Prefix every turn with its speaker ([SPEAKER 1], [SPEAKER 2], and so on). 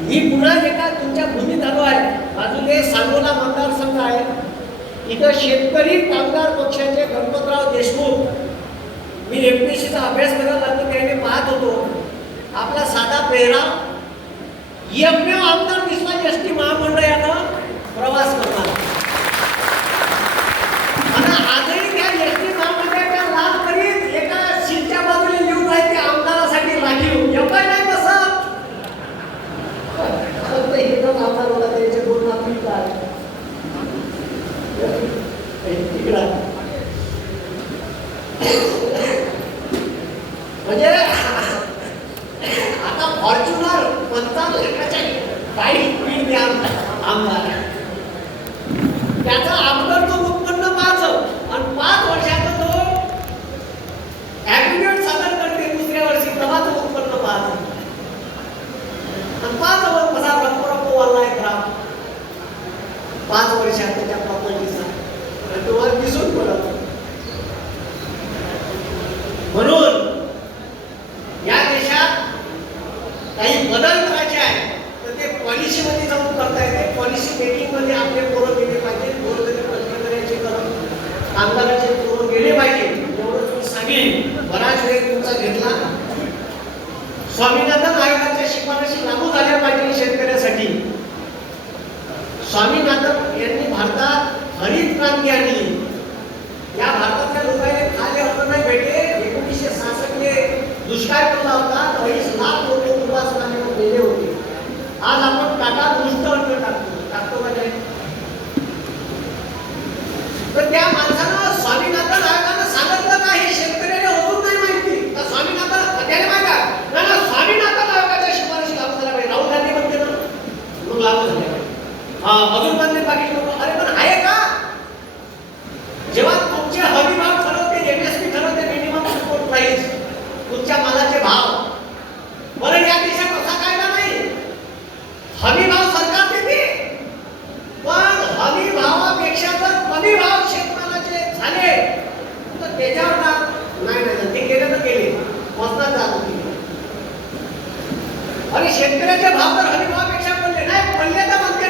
[SPEAKER 1] मी पुन्हा एका तुमच्या भूमीत आलो आहे. बाजूने सांगोला मतदारसंघ आहे. इथं शेतकरी कामगार पक्षाचे गणपतराव देशमुख. मी एम पी सीचा अभ्यास करायला लागलो त्याने पाहत होतो. आपला साधा पेहराव. एकमेव आमदार दिसला एस टी महामंडळ प्रवास करणार आणि आजही त्या एस टी महामंडळाच्या लाल करीत एका सीटच्या बाजूने लिहून आहे ते आमदारासाठी राखीव एवढं नाही बसत फक्त एकच आमदार होता त्याचे दोन नातू इथं आहेत. इकडं. म्हणजे आता फॉर्च्युनर म्हणतात काही आमदार. पॉलिसीमध्ये जाऊन करता येते. पॉलिसी मेकिंगमध्ये आपले पोरं गेले पाहिजे. पोरं गोरगरीब कष्टकऱ्याचे करून आमदाराचे पोरं गेले पाहिजे. एवढं तुम्ही सांगेन. बराच वेळ तुमचा घेतला. स्वामीनाथन आयोगाच्या शिफारशी लागू झाल्या पाहिजे शेतकऱ्यासाठी. स्वामीनाथन यांनी भारतात हरित क्रांती आणली. या भारतात तर त्या माणसानं स्वामीनाथन आयोगानं सांगितलं का हे शेतकऱ्याला अजून नाही माहिती? का स्वामीनाथन त्याला माहिती आहे ना ना स्वामीनाथन आयोगाच्या शिफारशी लागू झाल्या पाहिजे राहुल गांधी म्हणते ना मग लागू झाल्या पाहिजे हा अजून पण नाही बाकी लोक अरे पण आहे का जेव्हा तुमचे हमी भाव ठरवते एमएसपी ठरवते मिनिमम सपोर्ट प्राइस तुमच्या मालाचे भाव बरं या देशात असा कायदा नाही हमी भाव सरकार देते पण हमी भावापेक्षा जर कमी भाव शेतमालाचे झाले तर त्याच्यावर ना नाही नाही ते केले तर केले. मसनात जात. होती आणि शेतकऱ्याचे भाव तर हमी